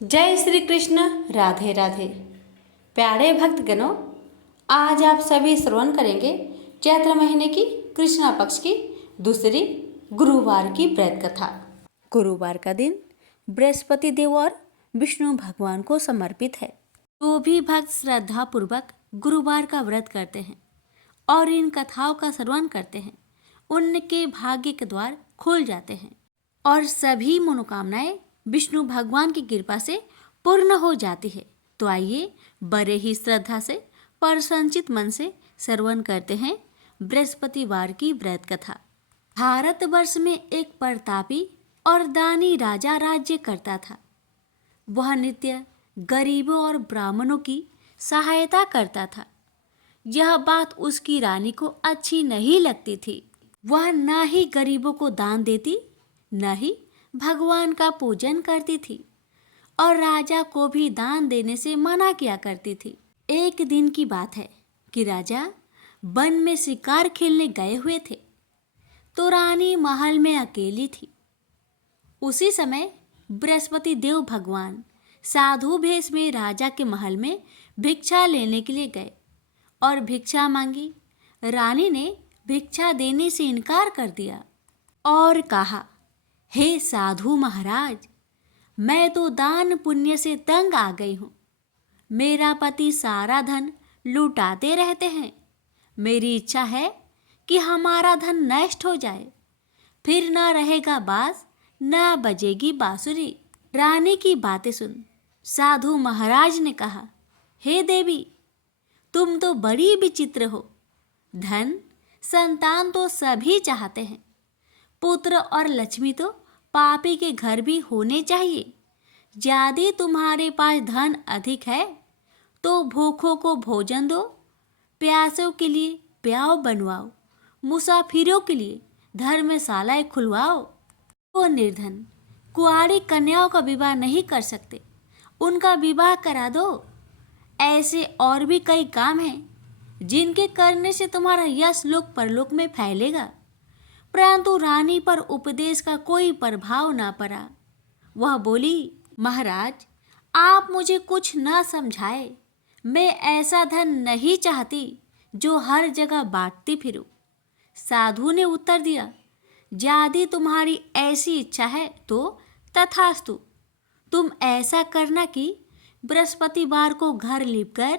जय श्री कृष्ण। राधे राधे। प्यारे भक्तगणों, आज आप सभी श्रवण करेंगे चैत्र महीने की कृष्णा पक्ष की दूसरी गुरुवार की व्रत कथा। गुरुवार का दिन बृहस्पति देव और विष्णु भगवान को समर्पित है। जो भी भक्त श्रद्धा पूर्वक गुरुवार का व्रत करते हैं और इन कथाओं का श्रवण करते हैं, उनके भाग्य के द्वार खुल जाते हैं और सभी मनोकामनाएं विष्णु भगवान की कृपा से पूर्ण हो जाती है। तो आइए बड़े ही श्रद्धा से प्रसन्नचित मन से श्रवण करते हैं बृहस्पतिवार की व्रत कथा। भारतवर्ष में एक प्रतापी और दानी राजा राज्य करता था। वह नित्य गरीबों और ब्राह्मणों की सहायता करता था। यह बात उसकी रानी को अच्छी नहीं लगती थी। वह न ही गरीबों को दान देती, न ही भगवान का पूजन करती थी और राजा को भी दान देने से मना किया करती थी। एक दिन की बात है कि राजा वन में शिकार खेलने गए हुए थे, तो रानी महल में अकेली थी। उसी समय बृहस्पति देव भगवान साधु भेष में राजा के महल में भिक्षा लेने के लिए गए और भिक्षा मांगी। रानी ने भिक्षा देने से इनकार कर दिया और कहा, हे साधु महाराज, मैं तो दान पुण्य से तंग आ गई हूँ। मेरा पति सारा धन लुटाते रहते हैं। मेरी इच्छा है कि हमारा धन नष्ट हो जाए, फिर ना रहेगा बांस, ना बजेगी बांसुरी। रानी की बातें सुन साधु महाराज ने कहा, हे देवी, तुम तो बड़ी विचित्र हो। धन संतान तो सभी चाहते हैं, पुत्र और लक्ष्मी तो पापी के घर भी होने चाहिए। यदि तुम्हारे पास धन अधिक है तो भूखों को भोजन दो, प्यासों के लिए प्याव बनवाओ, मुसाफिरों के लिए धर्मशालाएं खुलवाओ। वो निर्धन कुंवारी कन्याओं का विवाह नहीं कर सकते, उनका विवाह करा दो। ऐसे और भी कई काम हैं जिनके करने से तुम्हारा यश लोक परलोक में फैलेगा। परंतु रानी पर उपदेश का कोई प्रभाव ना पड़ा। वह बोली, महाराज, आप मुझे कुछ न समझाए। मैं ऐसा धन नहीं चाहती जो हर जगह बांटती फिरूं। साधु ने उत्तर दिया, यदि तुम्हारी ऐसी इच्छा है तो तथास्तु। तुम ऐसा करना कि बृहस्पतिवार को घर लीपकर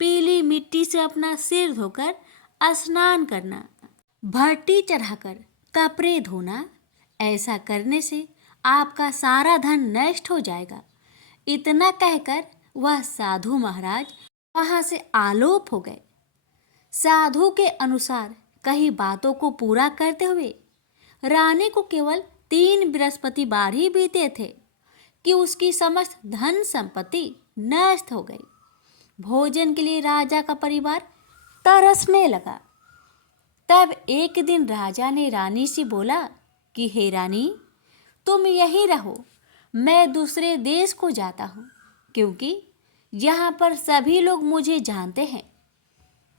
पीली मिट्टी से अपना सिर धोकर स्नान करना, भट्टी चढ़ाकर कपड़े धोना। ऐसा करने से आपका सारा धन नष्ट हो जाएगा। इतना कहकर वह साधु महाराज वहां से आलोप हो गए। साधु के अनुसार कई बातों को पूरा करते हुए रानी को केवल 3 बृहस्पतिवार ही बीते थे कि उसकी समस्त धन संपत्ति नष्ट हो गई। भोजन के लिए राजा का परिवार तरसने लगा। तब एक दिन राजा ने रानी से बोला कि हे रानी, तुम यहीं रहो, मैं दूसरे देश को जाता हूँ, क्योंकि यहाँ पर सभी लोग मुझे जानते हैं,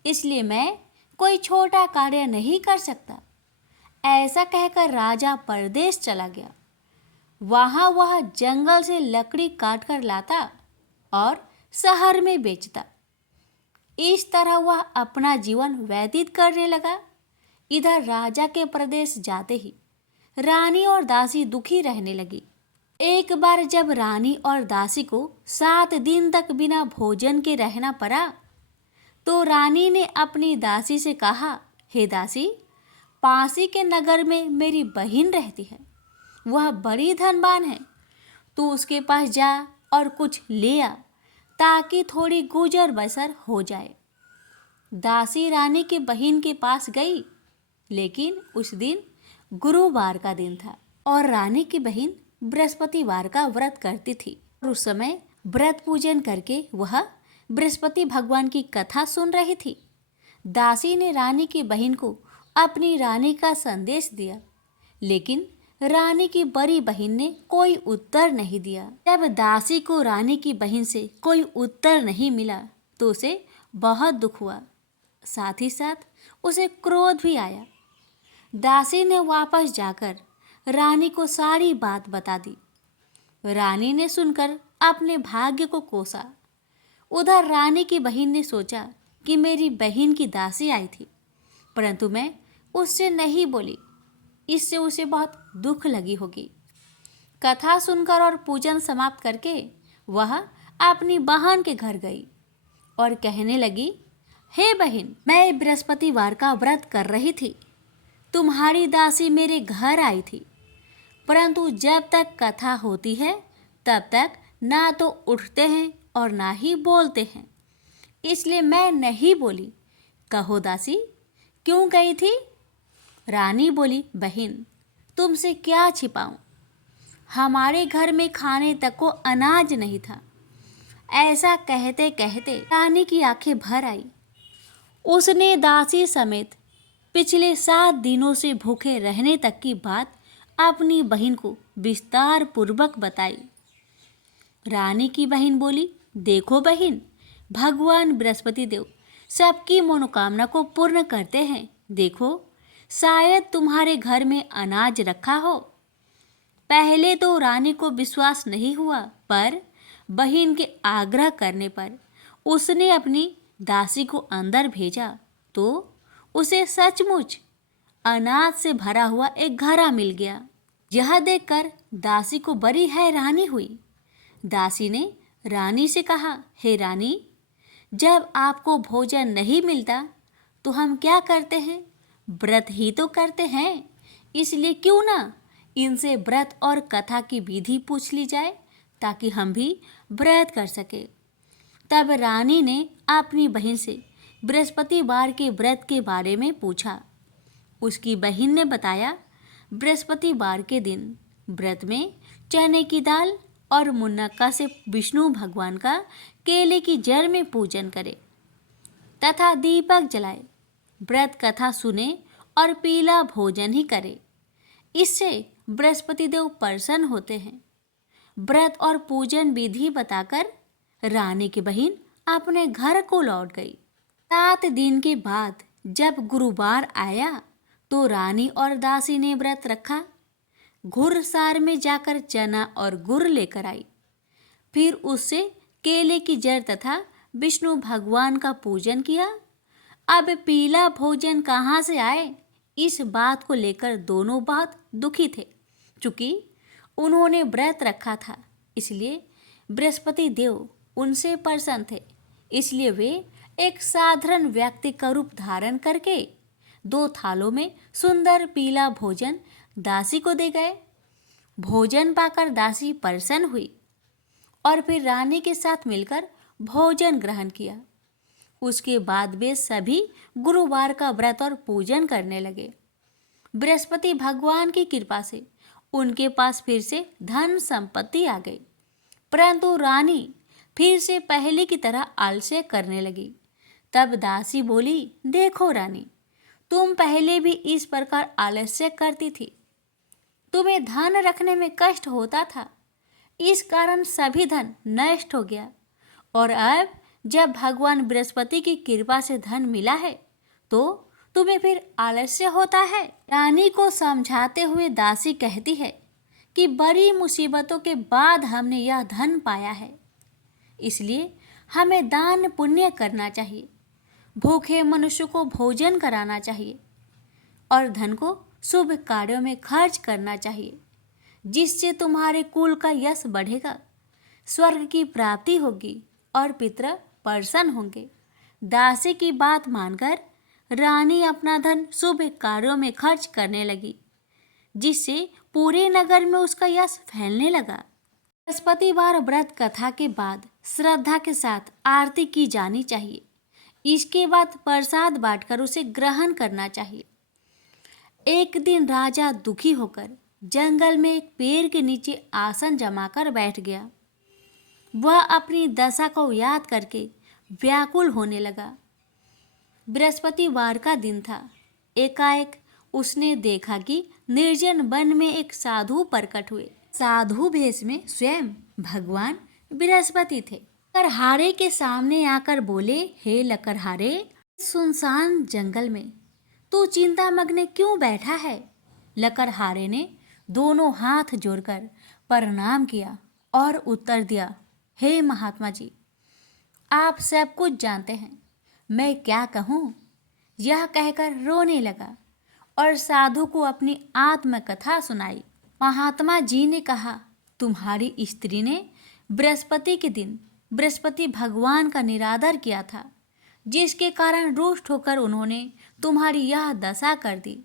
इसलिए मैं कोई छोटा कार्य नहीं कर सकता। ऐसा कहकर राजा परदेश चला गया। वहाँ वह जंगल से लकड़ी काट कर लाता और शहर में बेचता। इस तरह वह अपना जीवन व्यतीत करने लगा। इधर राजा के प्रदेश जाते ही रानी और दासी दुखी रहने लगी। एक बार जब रानी और दासी को 7 दिन तक बिना भोजन के रहना पड़ा, तो रानी ने अपनी दासी से कहा, हे दासी, पासी के नगर में मेरी बहन रहती है। वह बड़ी धनवान है। तू उसके पास जा और कुछ ले आ, ताकि थोड़ी गुजर बसर हो जाए। दासी रानी के बहन के पास गई, लेकिन उस दिन गुरुवार का दिन था और रानी की बहन बृहस्पतिवार का व्रत करती थी। और उस समय व्रत पूजन करके वह बृहस्पति भगवान की कथा सुन रही थी। दासी ने रानी की बहन को अपनी रानी का संदेश दिया, लेकिन रानी की बड़ी बहन ने कोई उत्तर नहीं दिया। जब दासी को रानी की बहन से कोई उत्तर नहीं मिला तो उसे बहुत दुख हुआ, साथ ही साथ उसे क्रोध भी आया। दासी ने वापस जाकर रानी को सारी बात बता दी। रानी ने सुनकर अपने भाग्य को कोसा। उधर रानी की बहन ने सोचा कि मेरी बहन की दासी आई थी, परंतु मैं उससे नहीं बोली, इससे उसे बहुत दुख लगी होगी। कथा सुनकर और पूजन समाप्त करके वह अपनी बहन के घर गई और कहने लगी, हे बहन, मैं बृहस्पतिवार का व्रत कर रही थी। तुम्हारी दासी मेरे घर आई थी, परंतु जब तक कथा होती है तब तक ना तो उठते हैं और ना ही बोलते हैं, इसलिए मैं नहीं बोली। कहो दासी, क्यों गई थी? रानी बोली, बहन, तुमसे क्या छिपाऊं? हमारे घर में खाने तक को अनाज नहीं था। ऐसा कहते कहते रानी की आंखें भर आई। उसने दासी समेत पिछले 7 दिनों से भूखे रहने तक की बात अपनी बहन को विस्तार पूर्वक बताई। रानी की बहन बोली, देखो बहन, भगवान बृहस्पति देव सबकी मनोकामना को पूर्ण करते हैं। देखो, शायद तुम्हारे घर में अनाज रखा हो। पहले तो रानी को विश्वास नहीं हुआ, पर बहन के आग्रह करने पर उसने अपनी दासी को अंदर भेजा तो उसे सचमुच अनाज से भरा हुआ एक घड़ा मिल गया। यह देखकर दासी को बड़ी हैरानी हुई। दासी ने रानी से कहा, हे रानी, जब आपको भोजन नहीं मिलता तो हम क्या करते हैं? व्रत ही तो करते हैं। इसलिए क्यों ना इनसे व्रत और कथा की विधि पूछ ली जाए, ताकि हम भी व्रत कर सके। तब रानी ने अपनी बहन से बृहस्पतिवार के व्रत के बारे में पूछा। उसकी बहन ने बताया, बृहस्पतिवार के दिन व्रत में चने की दाल और मुनक्का से विष्णु भगवान का केले की जड़ में पूजन करे तथा दीपक जलाए, व्रत कथा सुने और पीला भोजन ही करे। इससे बृहस्पति देव प्रसन्न होते हैं। व्रत और पूजन विधि बताकर रानी की बहन अपने घर को लौट गई। 7 दिन के बाद जब गुरुवार आया तो रानी और दासी ने व्रत रखा। घुड़सार में जाकर चना और गुड़ लेकर आई। फिर उससे केले की जड़ तथा विष्णु भगवान का पूजन किया। अब पीला भोजन कहाँ से आए, इस बात को लेकर दोनों बहुत दुखी थे। चूँकि उन्होंने व्रत रखा था, इसलिए बृहस्पति देव उनसे प्रसन्न थे। इसलिए वे एक साधारण व्यक्ति का रूप धारण करके 2 थालों में सुंदर पीला भोजन दासी को दे गए। भोजन पाकर दासी प्रसन्न हुई और फिर रानी के साथ मिलकर भोजन ग्रहण किया। उसके बाद वे सभी गुरुवार का व्रत और पूजन करने लगे। बृहस्पति भगवान की कृपा से उनके पास फिर से धन संपत्ति आ गई, परंतु रानी फिर से पहले की तरह आलस्य करने लगी। तब दासी बोली, देखो रानी, तुम पहले भी इस प्रकार आलस्य करती थी। तुम्हें धन रखने में कष्ट होता था, इस कारण सभी धन नष्ट हो गया, और अब जब भगवान बृहस्पति की कृपा से धन मिला है तो तुम्हें फिर आलस्य होता है। रानी को समझाते हुए दासी कहती है कि बड़ी मुसीबतों के बाद हमने यह धन पाया है, इसलिए हमें दान पुण्य करना चाहिए, भूखे मनुष्य को भोजन कराना चाहिए और धन को शुभ कार्यों में खर्च करना चाहिए, जिससे तुम्हारे कुल का यश बढ़ेगा, स्वर्ग की प्राप्ति होगी और पितर प्रसन्न होंगे। दासी की बात मानकर रानी अपना धन शुभ कार्यों में खर्च करने लगी, जिससे पूरे नगर में उसका यश फैलने लगा। बृहस्पतिवार व्रत कथा के बाद श्रद्धा के साथ आरती की जानी चाहिए। इसके बाद प्रसाद बांटकर उसे ग्रहण करना चाहिए। एक दिन राजा दुखी होकर जंगल में एक पेड़ के नीचे आसन जमाकर बैठ गया। वह अपनी दशा को याद करके व्याकुल होने लगा। बृहस्पतिवार का दिन था। एकाएक उसने देखा कि निर्जन वन में एक साधु प्रकट हुए। साधु भेष में स्वयं भगवान बृहस्पति थे। लकड़हारे के सामने आकर बोले, हे लकड़हारे, सुनसान जंगल में तू चिंतामग्न क्यों बैठा है? लकड़हारे ने दोनों हाथ जोड़कर प्रणाम किया और उत्तर दिया, हे महात्मा जी, आप सब कुछ जानते हैं, मैं क्या कहूँ। यह कहकर रोने लगा और साधु को अपनी आत्मकथा सुनाई। महात्मा जी ने कहा, तुम्हारी स्त्री ने बृहस्पति के दिन बृहस्पति भगवान का निरादर किया था, जिसके कारण रुष्ट होकर उन्होंने तुम्हारी यह दशा कर दी।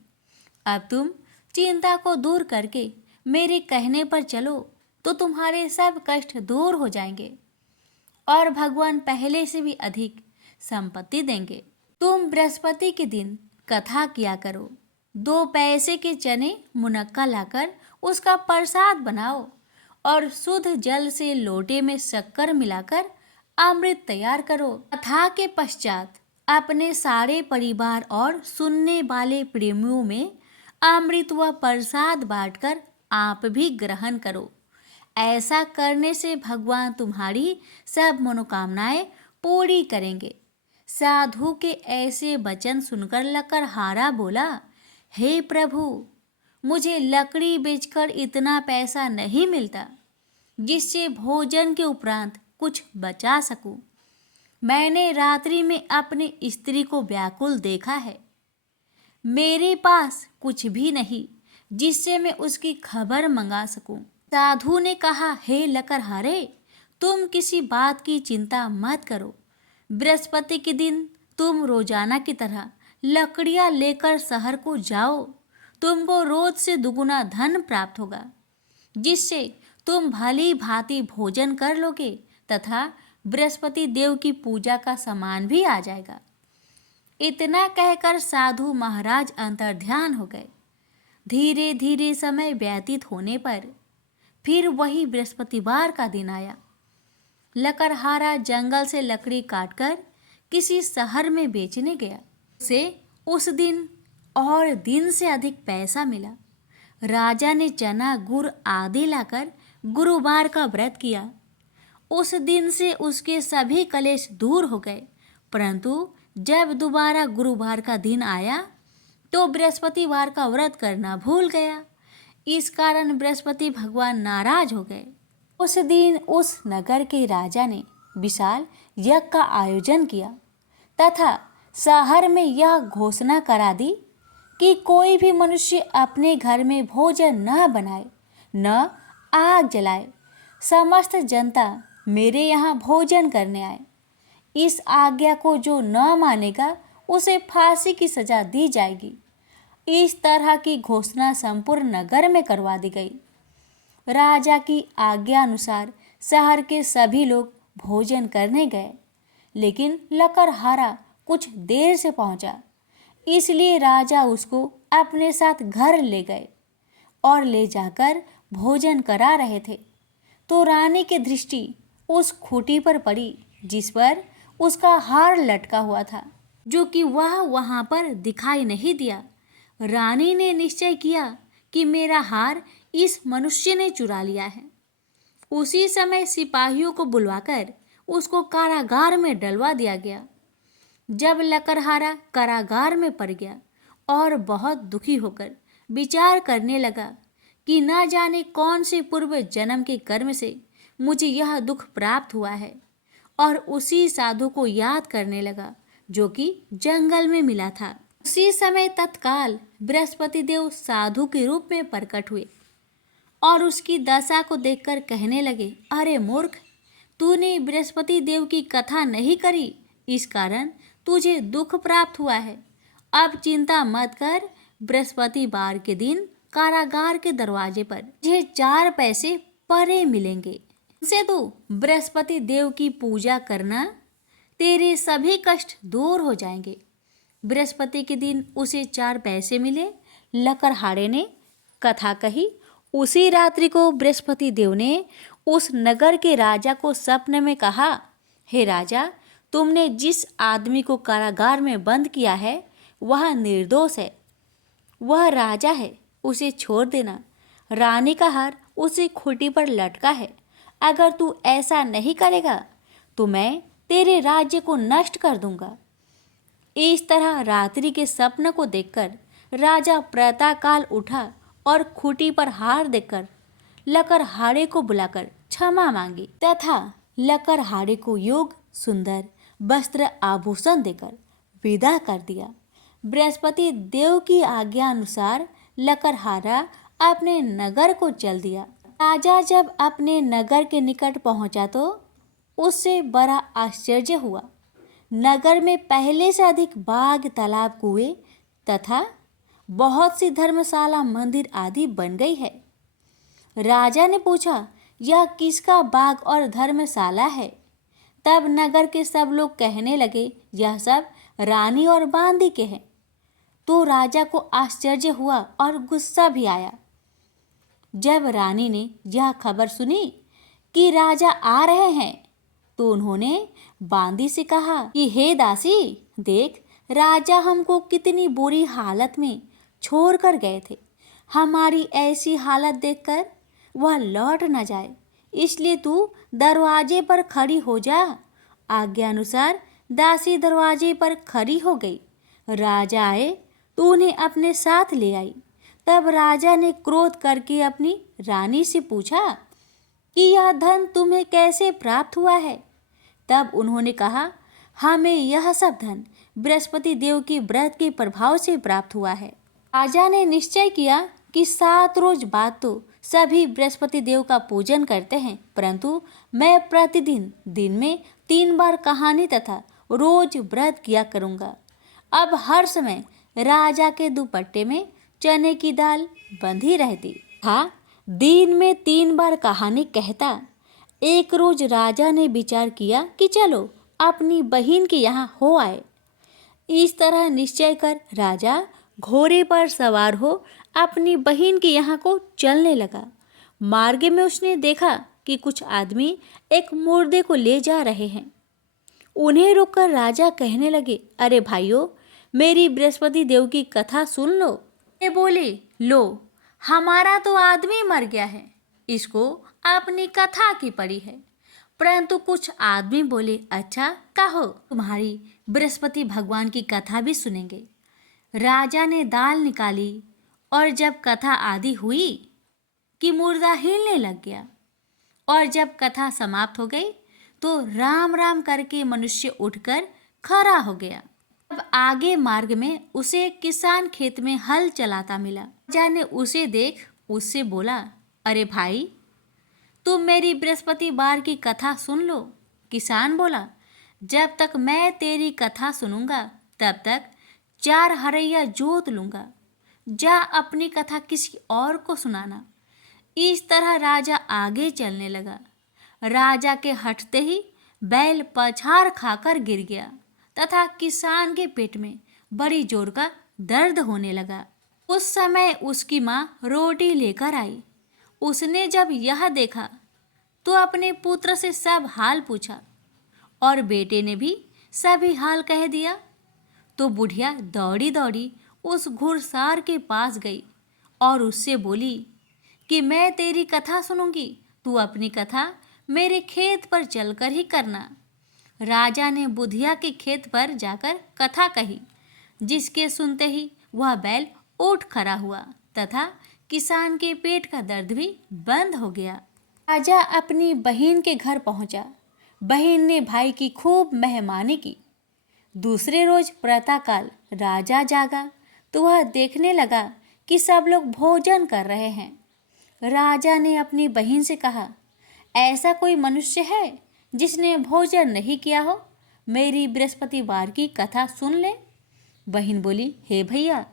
अब तुम चिंता को दूर करके मेरे कहने पर चलो तो तुम्हारे सब कष्ट दूर हो जाएंगे और भगवान पहले से भी अधिक संपत्ति देंगे। तुम बृहस्पति के दिन कथा किया करो। 2 पैसे के चने मुनक्का लाकर उसका प्रसाद बनाओ और शुद्ध जल से लोटे में शक्कर मिलाकर अमृत तैयार करो। कथा के पश्चात अपने सारे परिवार और सुनने वाले प्रेमियों में अमृत व प्रसाद बांटकर आप भी ग्रहण करो। ऐसा करने से भगवान तुम्हारी सब मनोकामनाएं पूरी करेंगे। साधु के ऐसे वचन सुनकर लकड़हारा बोला, हे प्रभु, मुझे लकड़ी बेचकर इतना पैसा नहीं मिलता जिससे भोजन के उपरांत कुछ बचा सकूं। मैंने रात्रि में अपनी स्त्री को व्याकुल देखा है। मेरे पास कुछ भी नहीं जिससे मैं उसकी खबर मंगा सकूं। साधु ने कहा, हे लकड़हारे, तुम किसी बात की चिंता मत करो। बृहस्पति के दिन तुम रोजाना की तरह लकड़ियां लेकर शहर को जाओ। तुमको रोज से दुगुना धन प्राप्त होगा, जिससे तुम भली भांति भोजन कर लोगे तथा बृहस्पति देव की पूजा का सामान भी आ जाएगा। इतना कहकर साधु महाराज अंतर्ध्यान हो गए। धीरे धीरे समय व्यतीत होने पर फिर वही बृहस्पतिवार का दिन आया। लकड़हारा जंगल से लकड़ी काटकर किसी शहर में बेचने गया। उसे उस दिन और दिन से अधिक पैसा मिला। राजा ने चना गुड़ आदि लाकर गुरुवार का व्रत किया। उस दिन से उसके सभी कलेश दूर हो गए, परंतु जब दोबारा गुरुवार का दिन आया तो बृहस्पतिवार का व्रत करना भूल गया। इस कारण बृहस्पति भगवान नाराज हो गए। उस दिन उस नगर के राजा ने विशाल यज्ञ का आयोजन किया तथा शहर में यह घोषणा करा दी कि कोई भी मनुष्य अपने घर में भोजन न बनाए, न आग जलाए। समस्त जनता मेरे यहाँ भोजन करने आए। इस आज्ञा को जो न मानेगा उसे फांसी की सजा दी जाएगी। इस तरह की घोषणा संपूर्ण नगर में करवा दी गई। राजा की आज्ञा अनुसार शहर के सभी लोग भोजन करने गए, लेकिन लकड़हारा कुछ देर से पहुंचा, इसलिए राजा उसको अपने साथ घर ले गए और ले जाकर भोजन करा रहे थे तो रानी की दृष्टि उस खूंटी पर पड़ी जिस पर उसका हार लटका हुआ था, जो कि वह वहां पर दिखाई नहीं दिया। रानी ने निश्चय किया कि मेरा हार इस मनुष्य ने चुरा लिया है। उसी समय सिपाहियों को बुलवाकर उसको कारागार में डलवा दिया गया। जब लकड़हारा कारागार में पड़ गया और बहुत दुखी होकर विचार करने लगा कि न जाने कौन से पूर्व जन्म के कर्म से मुझे यह दुख प्राप्त हुआ है, और उसी साधु को याद करने लगा जो कि जंगल में मिला था। उसी समय तत्काल बृहस्पति देव साधु के रूप में प्रकट हुए और उसकी दशा को देखकर कहने लगे, अरे मूर्ख, तूने बृहस्पति देव की कथा नहीं करी, इस कारण तुझे दुख प्राप्त हुआ है। अब चिंता मत कर, बृहस्पतिवार के दिन कारागार के दरवाजे पर तुझे 4 पैसे परे मिलेंगे। से तू बृहस्पति देव की पूजा करना, तेरे सभी कष्ट दूर हो जाएंगे। बृहस्पति के दिन उसे 4 पैसे मिले। लकड़हारे ने कथा कही। उसी रात्रि को बृहस्पति देव ने उस नगर के राजा को स्वप्न में कहा, हे राजा, तुमने जिस आदमी को कारागार में बंद किया है वह निर्दोष है, वह राजा है, उसे छोड़ देना। रानी का हार उसी खूंटी पर लटका है। अगर तू ऐसा नहीं करेगा तो मैं तेरे राज्य को नष्ट कर दूंगा। इस तरह रात्रि के स्वप्न को देखकर राजा प्रातःकाल उठा और खूंटी पर हार देखकर लकड़हारे को बुलाकर क्षमा मांगी तथा लकड़हारे को योग सुंदर वस्त्र आभूषण देकर विदा कर दिया। बृहस्पति देव की आज्ञा अनुसार लकड़हारा अपने नगर को चल दिया। राजा जब अपने नगर के निकट पहुंचा तो उससे बड़ा आश्चर्य हुआ। नगर में पहले से अधिक बाग, तालाब, कुएं तथा बहुत सी धर्मशाला, मंदिर आदि बन गई है। राजा ने पूछा, यह किसका बाग और धर्मशाला है? तब नगर के सब लोग कहने लगे, यह सब रानी और बांदी के हैं। तो राजा को आश्चर्य हुआ और गुस्सा भी आया। जब रानी ने यह खबर सुनी कि राजा आ रहे हैं तो उन्होंने बांदी से कहा कि हे दासी, देख राजा हमको कितनी बुरी हालत में छोड़कर गए थे। हमारी ऐसी हालत देखकर वह लौट न जाए, इसलिए तू दरवाजे पर खड़ी हो जा। आज्ञा अनुसार दासी दरवाजे पर खड़ी हो गई। राजा आए तो उन्हें अपने साथ ले आई। तब राजा ने क्रोध करके अपनी रानी से पूछा कि यह धन तुम्हें कैसे प्राप्त हुआ है? तब उन्होंने कहा, हमें यह सब धन बृहस्पति देव की व्रत के प्रभाव से प्राप्त हुआ है। राजा ने निश्चय किया कि 7 रोज बाद तो सभी बृहस्पति देव का पूजन करते हैं, परंतु मैं प्रतिदिन दिन में 3 बार कहानी तथा रोज व्रत किया करूँगा। अब हर समय राजा के दुपट्टे में चने की दाल बंधी रहती। हाँ, दिन में 3 बार कहानी कहता। एक रोज राजा ने विचार किया कि चलो अपनी बहन के यहाँ हो आए। इस तरह निश्चय कर राजा घोड़े पर सवार हो अपनी बहन के यहाँ को चलने लगा। मार्ग में उसने देखा कि कुछ आदमी एक मुर्दे को ले जा रहे हैं। उन्हें रोककर राजा कहने लगे, अरे भाइयों, मेरी बृहस्पति देव की कथा सुन लो। ये बोले, लो हमारा तो आदमी मर गया है, इसको अपनी कथा की पड़ी है। परंतु कुछ आदमी बोले, अच्छा कहो, तुम्हारी बृहस्पति भगवान की कथा भी सुनेंगे। राजा ने दाल निकाली और जब कथा आदि हुई कि मुर्दा हिलने लग गया और जब कथा समाप्त हो गई तो राम राम करके मनुष्य उठकर खड़ा हो गया। अब आगे मार्ग में उसे एक किसान खेत में हल चलाता मिला। राजा ने उसे देख उससे बोला, अरे भाई, तुम मेरी बृहस्पति बार की कथा सुन लो। किसान बोला, जब तक मैं तेरी कथा सुनूंगा तब तक 4 हरैया जोत लूंगा। जा अपनी कथा किसी और को सुनाना। इस तरह राजा आगे चलने लगा। राजा के हटते ही बैल पछाड़ खाकर गिर गया तथा किसान के पेट में बड़ी जोर का दर्द होने लगा। उस समय उसकी माँ रोटी लेकर आई। उसने जब यह देखा तो अपने पुत्र से सब हाल पूछा और बेटे ने भी सभी हाल कह दिया। तो बुढ़िया दौड़ी दौड़ी उस घुड़सार के पास गई और उससे बोली कि मैं तेरी कथा सुनूंगी, तू अपनी कथा मेरे खेत पर चलकर ही करना। राजा ने बुधिया के खेत पर जाकर कथा कही, जिसके सुनते ही वह बैल उठ खड़ा हुआ तथा किसान के पेट का दर्द भी बंद हो गया। राजा अपनी बहन के घर पहुंचा। बहन ने भाई की खूब मेहमानी की। दूसरे रोज प्रातःकाल राजा जागा तो वह देखने लगा कि सब लोग भोजन कर रहे हैं। राजा ने अपनी बहन से कहा, ऐसा कोई मनुष्य है जिसने भोजन नहीं किया हो? मेरी बृहस्पति वार की कथा सुन ले। बहन बोली, हे भैया,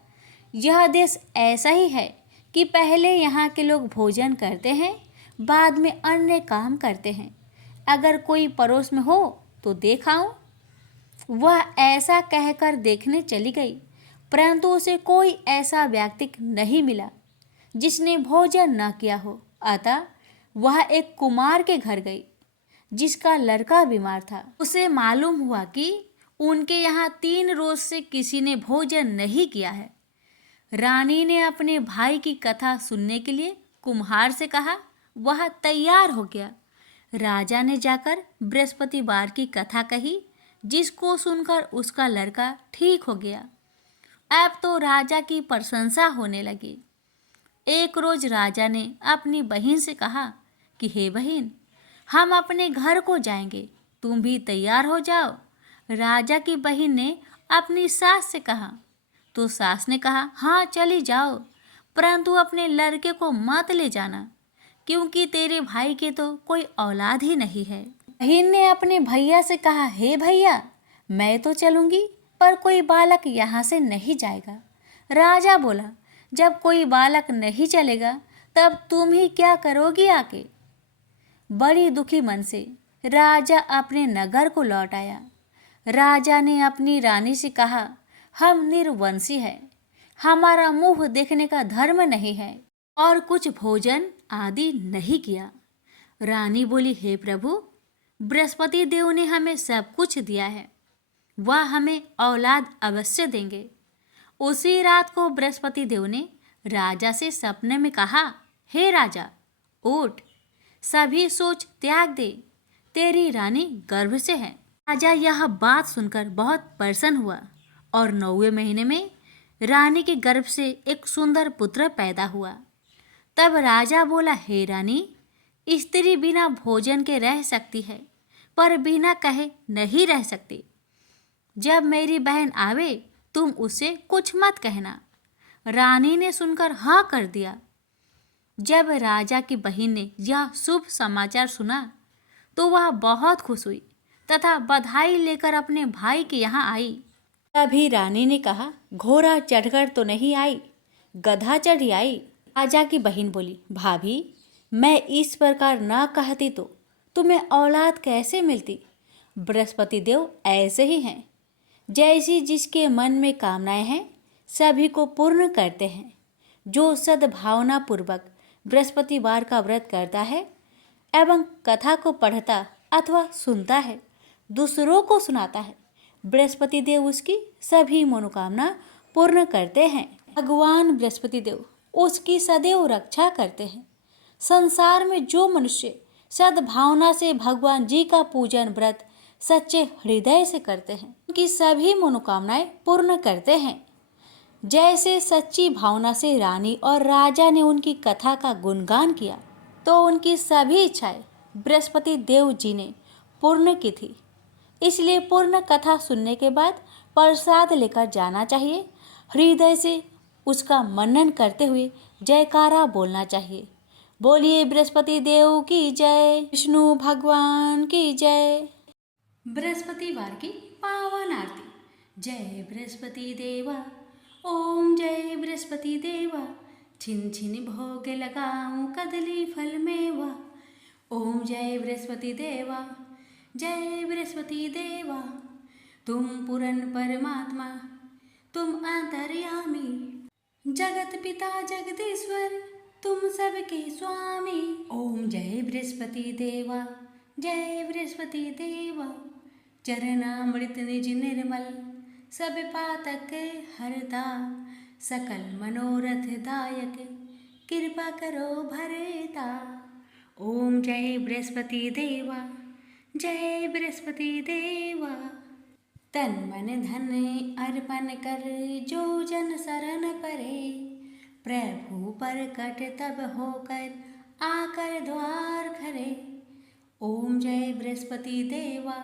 यह देश ऐसा ही है कि पहले यहाँ के लोग भोजन करते हैं, बाद में अन्य काम करते हैं। अगर कोई पड़ोस में हो तो देखाऊं। वह ऐसा कहकर देखने चली गई, परंतु उसे कोई ऐसा व्यक्ति नहीं मिला जिसने भोजन न किया हो। अतः वह एक कुमार के घर गई जिसका लड़का बीमार था। उसे मालूम हुआ कि उनके यहाँ 3 रोज से किसी ने भोजन नहीं किया है। रानी ने अपने भाई की कथा सुनने के लिए कुम्हार से कहा। वह तैयार हो गया। राजा ने जाकर बृहस्पति वार की कथा कही, जिसको सुनकर उसका लड़का ठीक हो गया। अब तो राजा की प्रशंसा होने लगी। एक रोज राजा ने अपनी बहन से कहा कि हे बहन, हम अपने घर को जाएंगे, तुम भी तैयार हो जाओ। राजा की बहन ने अपनी सास से कहा। तो सास ने कहा, हाँ चली जाओ, परंतु अपने लड़के को मत ले जाना, क्योंकि तेरे भाई के तो कोई औलाद ही नहीं है। बहन ने अपने भैया से कहा, हे भैया, मैं तो चलूंगी, पर कोई बालक यहाँ से नहीं जाएगा। राजा बोला, जब कोई बालक नहीं चलेगा तब तुम ही क्या करोगी आके। बड़ी दुखी मन से राजा अपने नगर को लौट आया। राजा ने अपनी रानी से कहा, हम निर्वंशी हैं, हमारा मुंह देखने का धर्म नहीं है और कुछ भोजन आदि नहीं किया। रानी बोली, हे प्रभु, बृहस्पति देव ने हमें सब कुछ दिया है, वह हमें औलाद अवश्य देंगे। उसी रात को बृहस्पति देव ने राजा से सपने में कहा, हे राजा, उठ, सभी सोच त्याग दे, तेरी रानी गर्भ से है। राजा यह बात सुनकर बहुत प्रसन्न हुआ और 9वें महीने में रानी के गर्भ से एक सुंदर पुत्र पैदा हुआ। तब राजा बोला, हे रानी, स्त्री बिना भोजन के रह सकती है, पर बिना कहे नहीं रह सकती। जब मेरी बहन आवे तुम उसे कुछ मत कहना। रानी ने सुनकर हाँ कर दिया। जब राजा की बहन ने यह शुभ समाचार सुना तो वह बहुत खुश हुई तथा बधाई लेकर अपने भाई के यहाँ आई। तभी रानी ने कहा, घोड़ा चढ़कर तो नहीं आई, गधा चढ़ी आई। राजा की बहन बोली, भाभी, मैं इस प्रकार ना कहती तो तुम्हें औलाद कैसे मिलती। बृहस्पति देव ऐसे ही हैं, जैसी जिसके मन में कामनाएं हैं सभी को पूर्ण करते हैं। जो सद्भावना पूर्वक बृहस्पतिवार का व्रत करता है एवं कथा को पढ़ता अथवा सुनता है, दूसरों को सुनाता है, बृहस्पति देव उसकी सभी मनोकामना पूर्ण करते हैं। भगवान बृहस्पति देव उसकी सदैव रक्षा करते हैं। संसार में जो मनुष्य सद्भावना से भगवान जी का पूजन व्रत सच्चे हृदय से करते हैं, उनकी सभी मनोकामनाएं पूर्ण करते हैं। जैसे सच्ची भावना से रानी और राजा ने उनकी कथा का गुणगान किया तो उनकी सभी इच्छाएं बृहस्पति देव जी ने पूर्ण की थी। इसलिए पूर्ण कथा सुनने के बाद प्रसाद लेकर जाना चाहिए। हृदय से उसका मनन करते हुए जयकारा बोलना चाहिए। बोलिए बृहस्पति देव की जय, विष्णु भगवान की जय। बृहस्पतिवार की पावन आरती। जय बृहस्पति देवा, ओम जय बृहस्पति देवा, छिन छिन भोग लगाऊं कदली फल मेवा। ओम जय बृहस्पति देवा, जय बृहस्पति देवा, तुम पूर्ण परमात्मा, तुम अंतर्यामी, जगत पिता जगदीश्वर, तुम सबके स्वामी। ओम जय बृहस्पति देवा, जय बृहस्पति देवा, चरणामृत निज निर्मल, सब पातक हरता, सकल मनोरथ दायक, कृपा करो भरता। ओम जय बृहस्पति देवा, जय बृहस्पति देवा। तन मन धन अर्पण कर जो जन शरण परे, प्रभु प्रकट तब होकर आकर द्वार खरे। ओम जय बृहस्पति देवा,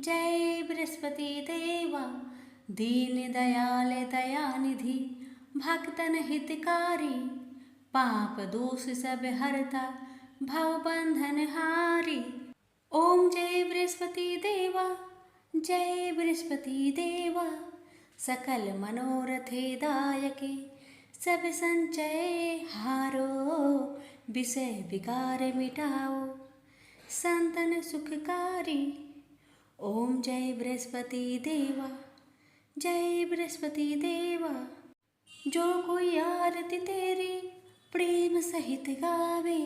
जय बृहस्पति देवा, दीन दयाल दयानिधि, भक्तन हितकारी, पाप दोष सब हरता, भव बंधन हारी। ओम जय बृहस्पति देवा, जय बृहस्पति देवा, सकल मनोरथे दायके, सब संचय हारो, विषय विकार मिटाओ, संतन सुखकारी। ओम जय बृहस्पति देवा, जय बृहस्पति देवा, जो कोई आरती तेरी प्रेम सहित गावे,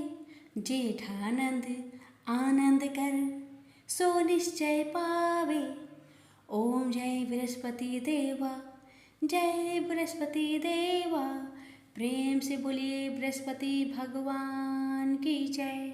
जेठानंद आनंद कर सो निश्चय पावे। ओम जय बृहस्पति देवा, जय बृहस्पति देवा, प्रेम से बोलिए बृहस्पति भगवान की जय।